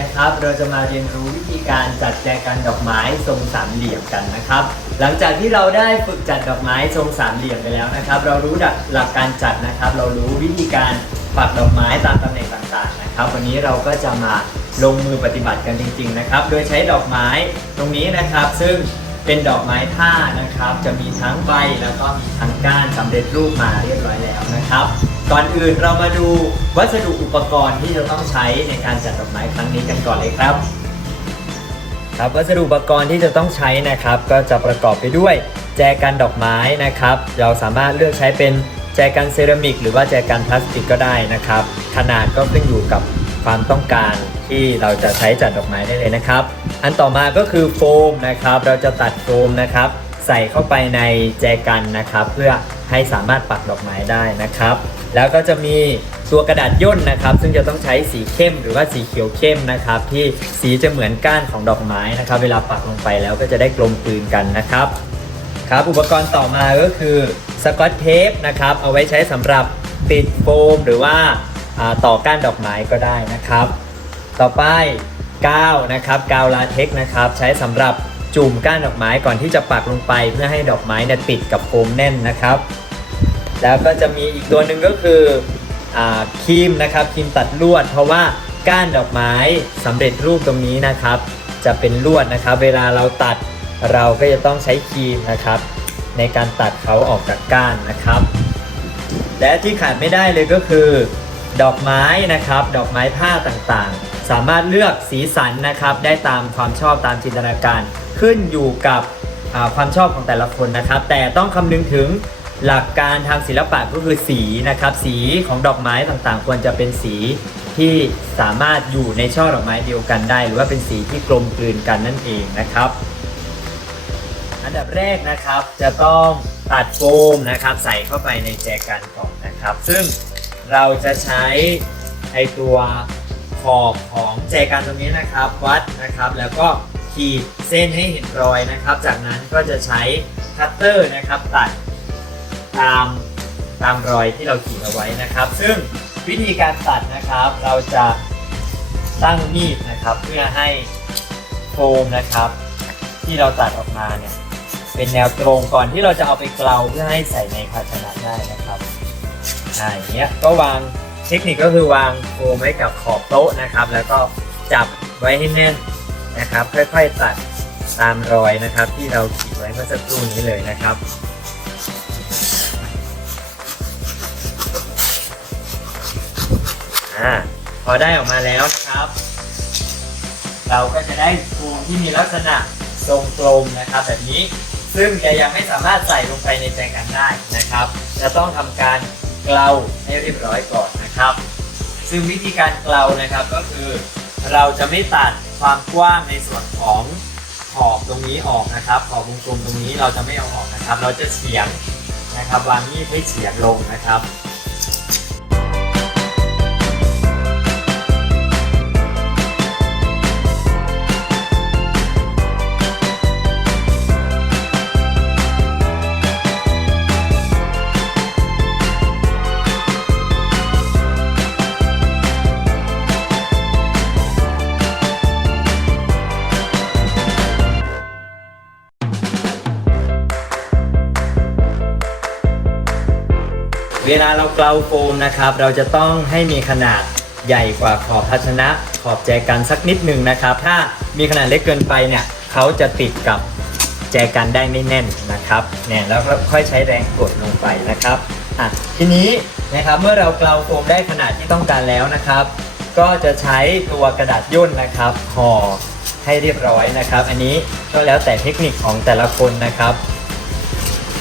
นะครับ เราจะมาเรียนรู้วิธีการจัดแจกันดอกไม้ทรงสามเหลี่ยมกันนะครับ หลังจากที่เราได้ฝึกจัดดอกไม้ทรงสามเหลี่ยมไปแล้วนะครับ เรารู้หลักกการจัดนะครับ เรารู้วิธีการปักดอกไม้ตามตำแหน่งต่างๆนะครับ วันนี้เราก็จะมาลงมือปฏิบัติกันจริง ๆนะครับ โดยใช้ดอกไม้ตรงนี้นะครับ ซึ่งเป็นดอกไม้ท่านะครับ จะมีทั้งใบแล้วก็มีทั้งก้านสำเร็จรูปมาเรียบร้อยแล้ว นะครับ ก่อนอื่นเรามาดูวัสดุอุปกรณ์ที่จะต้องใช้ในการจัดดอกไม้ครั้งนี้กันก่อนเลยครับ ครับวัสดุอุปกรณ์ที่จะต้องใช้นะครับ ก็จะประกอบไปด้วย แจกันดอกไม้นะครับ เราสามารถเลือกใช้เป็นแจกันเซรามิกหรือว่าแจกันพลาสติกก็ได้นะครับ ขนาดก็ขึ้นอยู่กับความต้องการที่เราจะใช้จัดดอกไม้ได้เลยนะครับ อันต่อมาก็คือโฟมนะครับ เราจะตัดโฟมนะครับ ใส่เข้าไปในแจกันนะครับ เพื่อให้สามารถปักดอกไม้ได้นะครับ แล้วก็จะมีตัวกระดาษย่นนะครับ ซึ่งจะต้องใช้สีเข้มหรือว่าสีเขียวเข้มนะครับ ที่สีจะเหมือนก้านของดอกไม้นะครับ เวลาปักลงไปแล้วก็จะได้กลมกลืนกันนะครับครับอุปกรณ์ต่อมาก็คือสกอตเทปนะครับเอาไว้ใช้สำหรับติดโฟมหรือว่าต่อก้านดอกไม้ก็ได้นะครับ ต่อไปกาวนะครับกาวลาเทกนะครับ ใช้สำหรับ จุ่มก้านดอกไม้ก่อนที่จะปักลงไป เพื่อให้ดอกไม้เนี่ยติดกับโฟมแน่นนะครับ แล้วก็จะมีอีกตัวหนึ่งก็คืออครีมนะครับครีมตัดลวด เพราะว่าก้านดอกไม้สำเร็จรูปตรงนี้นะครับ จะเป็นลวดนะครับ เวลาเราตัดเราก็จะต้องใช้ครีมนะครับ ในการตัดเขาออกจากก้านนะครับ และที่ขาดไม่ได้เลยก็คือดอกไม้นะครับ ดอกไม้ผ้าต่างๆ สามารถเลือกสีสันนะครับ ได้ตามความชอบตามจินตนาการ ขึ้นอยู่กับความชอบของแต่ละคนนะครับ แต่ต้องคำนึงถึงหลักการทางศิลปะก็คือสีนะครับ สีของดอกไม้ต่างๆ ควรจะเป็นสีที่สามารถอยู่ในช่อดอกไม้เดียวกันได้ หรือว่าเป็นสีที่กลมกลืนกันนั่นเองนะครับ อันดับแรกนะครับจะต้องตัดโฟมนะครับใส่เข้าไปในแจกันก่อนนะครับ ซึ่งเราจะใช้ไอตัวขอบของแจกันตรงนี้นะครับ วัดนะครับแล้วก็ ขีดเส้นให้เห็นรอยนะครับ จากนั้นก็จะใช้คัตเตอร์นะครับตัดตามตามรอยที่เราขีดเอาไว้นะครับ ซึ่งวิธีการตัดนะครับ เราจะตั้งมีดนะครับ เพื่อให้โฟมนะครับ ที่เราตัดออกมาเนี่ยเป็นแนวตรงก่อนที่เราจะเอาไปเกลาเพื่อให้ใส่ในภาชนะได้นะครับอ่าอย่างเงี้ยก็วางเทคนิคก็คือวางโฟมไว้กับขอบโต๊ะนะครับ แล้วก็จับไว้ให้แน่น นะครับ ค่อยๆตัดตามรอยนะครับ ที่เราขีดไว้เมื่อสักครู่นี้เลยนะครับอ่าพอได้ออกมาแล้วนะครับ เราก็จะได้โฟมที่มีลักษณะทรงกลมนะครับ แบบนี้ซึ่งยังไม่สามารถใส่ลงไปในแจกันได้นะครับ จะต้องทำการเกลาให้เรียบร้อยก่อนนะครับ ซึ่งวิธีการเกลานะครับก็คือเราจะไม่ตัด ความกว้างในส่วนของขอบตรงนี้ออกนะครับ ขอบวงกลมตรงนี้เราจะไม่เอาออกนะครับ เราจะเฉียงนะครับ วางมีดให้เฉียงลงนะครับ เวลาเราเกลาโฟมนะครับ เราจะต้องให้มีขนาดใหญ่กว่าขอบภาชนะ ขอบแจกันสักนิดหนึ่งนะครับ ถ้ามีขนาดเล็กเกินไปเนี่ยเขาจะติดกับแจกันได้ไม่แน่นนะครับเนี่ยแล้วก็ค่อยใช้แรงกดลงไปนะครับอะทีนี้นะครับเมื่อเราเกลาโฟมได้ขนาดที่ต้องการแล้วนะครับ ก็จะใช้ตัวกระดาษย่นนะครับห่อให้เรียบร้อยนะครับ อันนี้ก็แล้วแต่เทคนิคของแต่ละคนนะครับ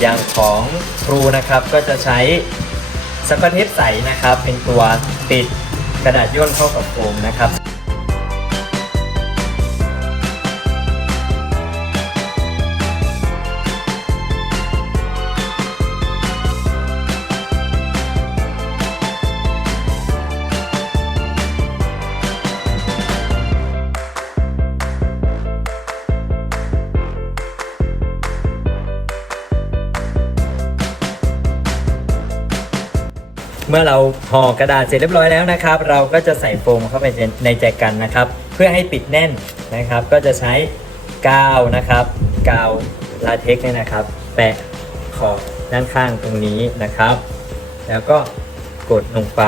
อย่างของครูนะครับก็จะใช้ สกอตเทปใสนะครับ เป็นตัวติดกระดาษย่นเข้ากับโฟมนะครับ มื่อเราห่อกระดาษเสร็จเรียบร้อยแล้วนะครับ เราก็จะใส่โฟมเข้าไปในแจกันนะครับ เพื่อให้ปิดแน่นนะครับ ก็จะใช้กาวนะครับกาวลาเท็กเนี่ยนะครับ แปะขอบด้านข้างตรงนี้นะครับ แล้วก็กดลงไป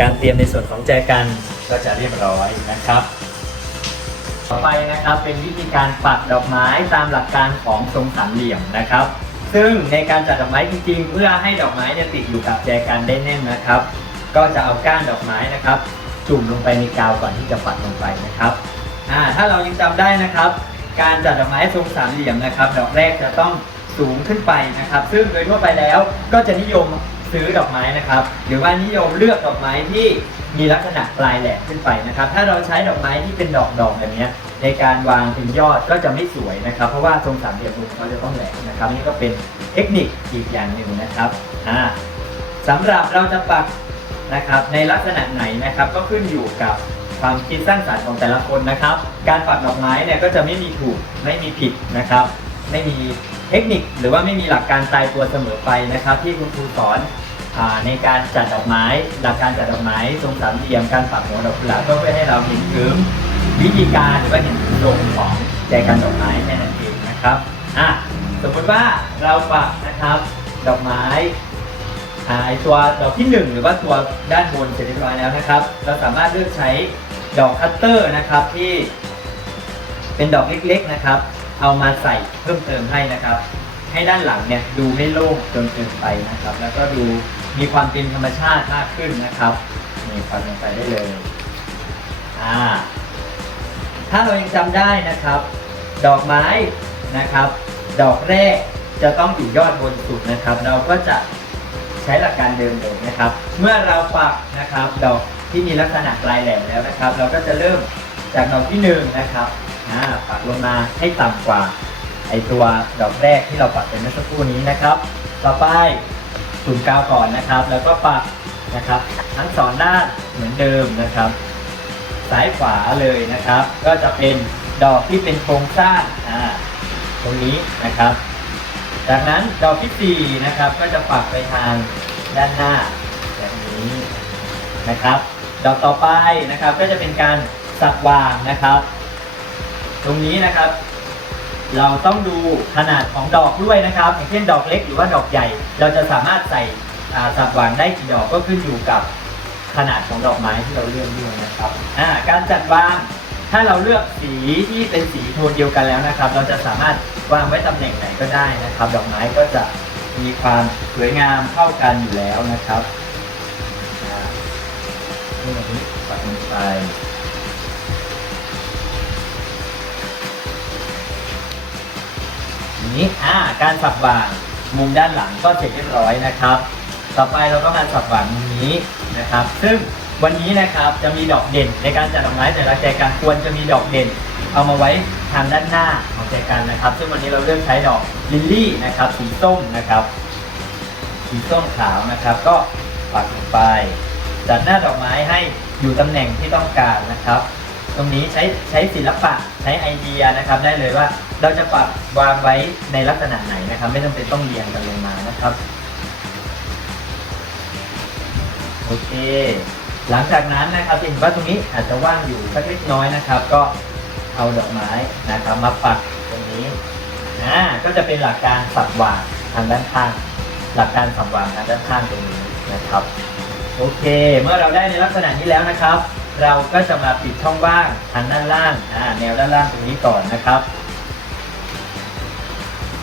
การเตรียมในส่วนของแจกันก็จะเรียบร้อยนะครับ ต่อไปนะครับเป็นวิธีการปักดอกไม้ตามหลักการของทรงสามเหลี่ยมนะครับ ซึ่งในการจัดดอกไม้จริงๆ เพื่อให้ดอกไม้เนี่ยติดอยู่กับแจกันได้แน่นนะครับ ก็จะเอาก้านดอกไม้นะครับ จุ่มลงไปในกาวก่อนที่จะปักลงไปนะครับอ่าถ้าเรายังจำได้นะครับ การจัดดอกไม้ทรงสามเหลี่ยมนะครับ ดอกแรกจะต้องสูงขึ้นไปนะครับ ซึ่งโดยทั่วไปแล้วก็จะนิยม ซื้อดอกไม้นะครับ หรือว่านิยมเลือกดอกไม้ที่มีลักษณะปลายแหลมขึ้นไปนะครับ ถ้าเราใช้ดอกไม้ที่เป็นดอกดอกแบบนี้ในการวางเป็นยอดก็จะไม่สวยนะครับ เพราะว่าทรงสามเหลี่ยมมุมเขาจะต้องแหลมนะครับนี่ก็เป็นเทคนิคอีกอย่างหนึ่งนะครับอ่าสำหรับเราจะปักนะครับในลักษณะไหนนะครับก็ขึ้นอยู่กับความคิดสร้างสรรค์ของแต่ละคนนะครับ การปักดอกไม้เนี่ยก็จะไม่มีถูกไม่มีผิดนะครับ ไม่มี เทคนิคหรือว่าไม่มีหลักการตายตัวเสมอไปนะครับ ที่คุณครูสอนในการจัดดอกไม้ หลักการจัดดอกไม้ทรงสามเหลี่ยมการปักหัวดอกกุหลาบก็เพื่อให้เราเห็นถึงวิธีการหรือว่าเห็นถึงทรงของแจกันดอกไม้แค่นั้นเองนะครับอะสมมติว่าเราปักนะครับดอกไม้อ่าไอตัวดอกที่หนึ่งหรือว่าตัวด้านบนเสร็จเรียบร้อยแล้วนะครับ เราสามารถเลือกใช้ดอกคัตเตอร์นะครับที่เป็นดอกเล็กๆนะครับ เอามาใส่เพิ่มเติมให้นะครับ ให้ด้านหลังเนี่ยดูไม่โล่งจนเกินไปนะครับ แล้วก็ดูมีความเป็นธรรมชาติมากขึ้นนะครับนี่ปักลงไปได้เลยอ่าถ้าเรายังจำได้นะครับ ดอกไม้นะครับ ดอกแรกจะต้องอยู่ยอดบนสุดนะครับ เราก็จะใช้หลักการเดิมเลยนะครับ เมื่อเราปักนะครับ ดอกที่มีลักษณะปลายแหลมแล้วนะครับ เราก็จะเริ่มจากดอกที่หนึ่งนะครับ อ่าปักลงมาให้ต่ำกว่าไอตัวดอกแรกที่เราปักไปเมื่อสักครู่นี้นะครับ ต่อไปศูนย์กาวก่อนนะครับ แล้วก็ปักนะครับ ทั้งสองด้านเหมือนเดิมนะครับ ซ้ายขวาเลยนะครับ ก็จะเป็นดอกที่เป็นโครงสร้างอ่าตรงนี้นะครับ จากนั้นดอกที่สี่นะครับ ก็จะปักไปทางด้านหน้าแบบนี้นะครับ ดอกต่อไปนะครับก็จะเป็นการสักวางนะครับ ตรงนี้นะครับ เราต้องดูขนาดของดอกด้วยนะครับ อย่างเช่นดอกเล็กหรือว่าดอกใหญ่ เราจะสามารถใส่สับวางได้กี่ดอกก็ขึ้นอยู่กับขนาดของดอกไม้ที่เราเลือกด้วยนะครับการจัดวางถ้าเราเลือกสีที่เป็นสีโทนเดียวกันแล้วนะครับ เราจะสามารถวางไว้ตำแหน่งไหนก็ได้นะครับ ดอกไม้ก็จะมีความสวยงามเข้ากันอยู่แล้วนะครับนี่แบบนี้ปักลงไป อย่างนี้อ่าการสับวางมุมด้านหลังก็เสร็จเรียบร้อยนะครับ ต่อไปเราก็มาสับวางมุมนี้นะครับ ซึ่งวันนี้นะครับจะมีดอกเด่นในการจัดดอกไม้แต่ละแจกันควรจะมีดอกเด่น เอามาไว้ทางด้านหน้าของแจกันนะครับ ซึ่งวันนี้เราเลือกใช้ดอกลิลลี่นะครับสีส้มนะครับสีส้มขาวนะครับ ก็ปักลงไป จัดหน้าดอกไม้ให้อยู่ตำแหน่งที่ต้องการนะครับ ตรงนี้ใช้ใช้ศิลปะใช้ไอเดียนะครับ ได้เลยว่า เราจะปักวางไว้ในลักษณะไหนนะครับ ไม่จำเป็นต้องเรียงกันลงมานะครับโอเค หลังจากนั้นนะครับจะเห็นว่าตรงนี้อาจจะว่างอยู่สักเล็กน้อยนะครับ ก็เอาดอกไม้นะครับ มาปักตรงนี้อ่าก็จะเป็นหลักการสับวางทางด้านข้าง หลักการสับวางทางด้านข้างตรงนี้นะครับโอเค เมื่อเราได้ในลักษณะนี้แล้วนะครับ เราก็จะมาปิดช่องว่างทางด้านล่างอ่าแนวด้านล่างตรงนี้ก่อนนะครับ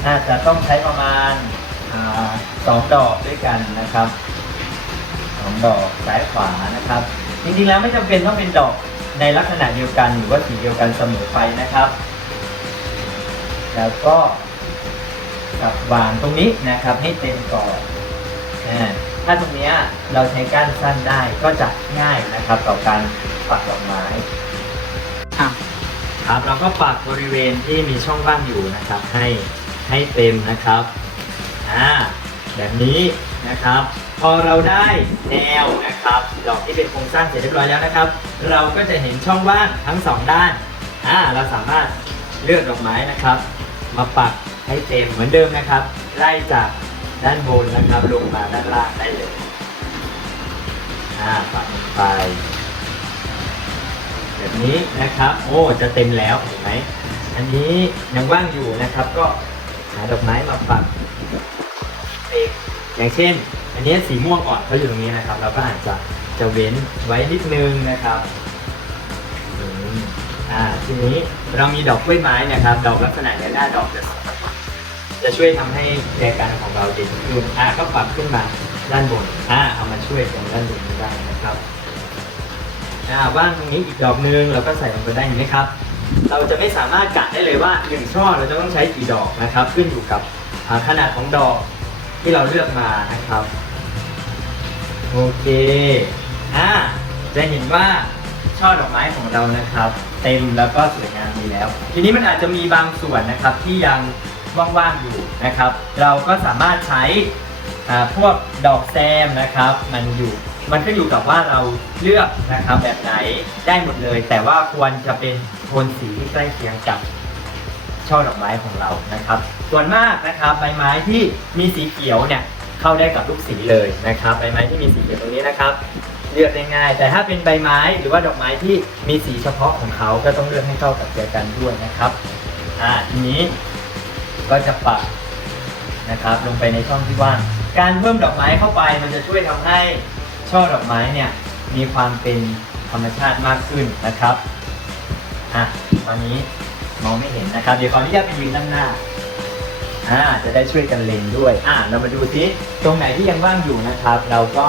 น่าจะต้องใช้ประมาณอาสองดอกด้วยกันนะครับสองดอกซ้ายขวานะครับ จริงๆแล้วไม่จำเป็นต้องเป็นดอกในลักษณะเดียวกันหรือว่าสีเดียวกันเสมอไปนะครับ แล้วก็สับวางตรงนี้นะครับให้เต็มก่อนอ่าถ้าตรงเนี้ยเราใช้ก้านสั้นได้ก็จะง่ายนะครับต่อการปักดอกไม้ครับครับเราก็ปักบริเวณที่มีช่องว่างอยู่นะครับให้ ให้เต็มนะครับอ่าแบบนี้นะครับ พอเราได้แนวนะครับดอกที่เป็นโครงสร้างเสร็จเรียบร้อยแล้วนะครับ เราก็จะเห็นช่องว่างทั้งสองด้านอ่าเราสามารถเลือกดอกไม้นะครับ มาปักให้เต็มเหมือนเดิมนะครับ ไล่จากด้านบนนะครับลงมาด้านล่างได้เลยอ่าปักลงไป แบบนี้นะครับ โอ้จะเต็มแล้วเห็นไหมอันนี้ยังว่างอยู่นะครับก็ หาดอกไม้มาปักเต็มอย่างเช่น อันนี้สีม่วงอ่อนเขาอยู่ตรงนี้นะครับ เราก็อาจจะจะเว้นไว้นิดนึงนะครับอ่าทีนี้เรามีดอกกล้วยไม้นะครับ ดอกลักษณะเนี้ยหน้าดอกจะจะช่วยทำให้แกนการของเราด่นขึ้นอ่าก็ปรับขึ้นมาด้านบนอ่าเอามาช่วยตรงด้านบนนี้ได้นะครับอ่าว่างตรงนี้อีกดอกนึงเราก็ใส่ลงไปได้เห็นไหมครับ เราจะไม่สามารถกะได้เลยว่าหนึ่งช่อเราจะต้องใช้กี่ดอกนะครับ ขึ้นอยู่กับขนาดของดอกที่เราเลือกมานะครับ โอเคอ่าจะเห็นว่าช่อดอกไม้ของเรานะครับ เต็มแล้วก็สวยงามดีแล้ว ทีนี้มันอาจจะมีบางส่วนนะครับที่ยังว่างๆอยู่นะครับ เราก็สามารถใช้พวกดอกแซมนะครับ มันอยู่มันก็อยู่กับว่าเราเลือกนะครับแบบไหนได้หมดเลย แต่ว่าควรจะเป็น โทนสีที่ใกล้เคียงกับช่อดอกไม้ของเรานะครับ ส่วนมากนะครับใบไม้ที่มีสีเขียวเนี่ยเข้าได้กับทุกสีเลยนะครับ ใบไม้ที่มีสีเขียวตรงนี้นะครับ เลือกได้ง่าย แต่ถ้าเป็นใบไม้หรือว่าดอกไม้ที่มีสีเฉพาะของเขาก็ต้องเลือกให้เข้ากับแจกันด้วยนะครับอ่าทีนี้ก็จะปักนะครับลงไปในช่องที่ว่างการเพิ่มดอกไม้เข้าไป มันจะช่วยทำให้ช่อดอกไม้เนี่ยมีความเป็นธรรมชาติมากขึ้นนะครับ อะตอนนี้มองไม่เห็นนะครับ เดี๋ยวขออนุญาตไปยืนด้านหน้าอ่าจะได้ช่วยกันเล็งด้วย อ่าเรามาดูซิตรงไหนที่ยังว่างอยู่นะครับ เราก็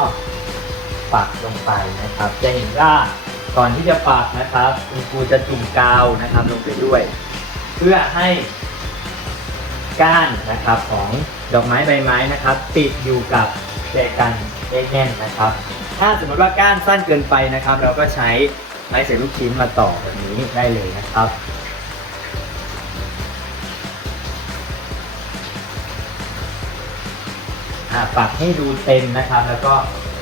ปักลงไปนะครับ จะเห็นว่าก่อนที่จะปักนะครับคุณครูจะจุ่มกาวนะครับลงไปด้วย เพื่อให้ก้านนะครับของดอกไม้ใบไม้นะครับ ติดอยู่กับแจกันได้แน่นนะครับ ถ้าสมมติว่าก้านสั้นเกินไปนะครับ เราก็ใช้ ไม้เสียลูกชิ้นมาต่อแบบนี้ได้เลยนะครับอ่าปักให้ดูเต็มนะครับ แล้วก็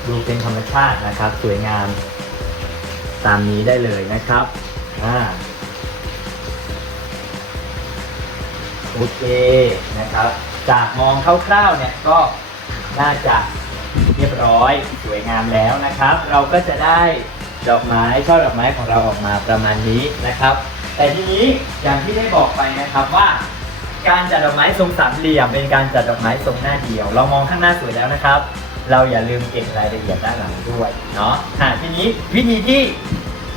ดูเป็นธรรมชาตินะครับ สวยงามตามนี้ได้เลยนะครับอ่าโอเคนะครับ จากมองคร่าวๆเนี่ยก็น่าจะเรียบร้อยสวยงามแล้วนะครับ เราก็จะได้ ดอกไม้ช่อดอกไม้ของเราออกมาประมาณนี้นะครับ แต่ทีนี้อย่างที่ได้บอกไปนะครับว่า การจัดดอกไม้ทรงสามเหลี่ยมเป็นการจัดดอกไม้ทรงหน้าเดียว เรามองข้างหน้าสวยแล้วนะครับ เราอย่าลืมเก็บรายละเอียดด้านหลังด้วยเนาะะทีนี้วิธีที่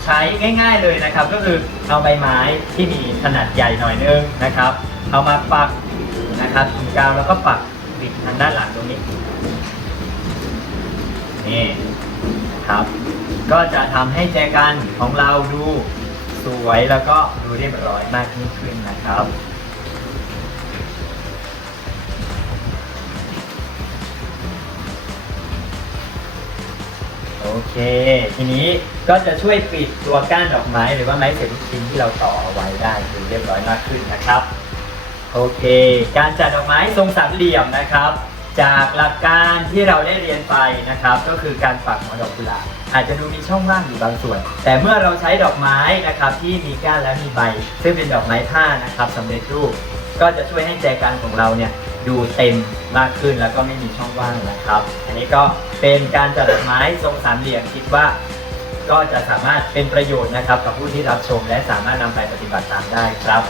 ใช้ง่าย ๆเลยนะครับ ก็คือเอาใบไม้ที่มีขนาดใหญ่หน่อยนึงนะครับ เอามาปักนะครับตรงกลางแล้วก็ปักปิดทางด้านหลังตรงนี้นี่นะครับ ก็จะทำให้แจกันของเราดูสวยแล้วก็ดูเรียบร้อยมากยิ่งขึ้นนะครับโอเค ทีนี้ก็จะช่วยปิดตัวก้านดอกไม้หรือว่าไม้เศษลูกชิ้นที่เราต่อเอาไว้ได้ดูเรียบร้อยมากขึ้นนะครับ โอเค การจัดดอกไม้ทรงสามเหลี่ยมนะครับ จากหลักการที่เราได้เรียนไปนะครับ ก็คือการปักหัวดอกกุหลาบ อาจจะดูมีช่องว่างอยู่บางส่วน แต่เมื่อเราใช้ดอกไม้นะครับที่มีก้านและมีใบ ซึ่งเป็นดอกไม้ผ้านะครับสำเร็จรูป ก็จะช่วยให้แจกันของเราเนี่ยดูเต็มมากขึ้นแล้วก็ไม่มีช่องว่างนะครับ อันนี้ก็เป็นการจัดดอกไม้ทรงสามเหลี่ยมคิดว่าก็จะสามารถเป็นประโยชน์นะครับกับผู้ที่รับชมและสามารถนำไปปฏิบัติตามได้ครับ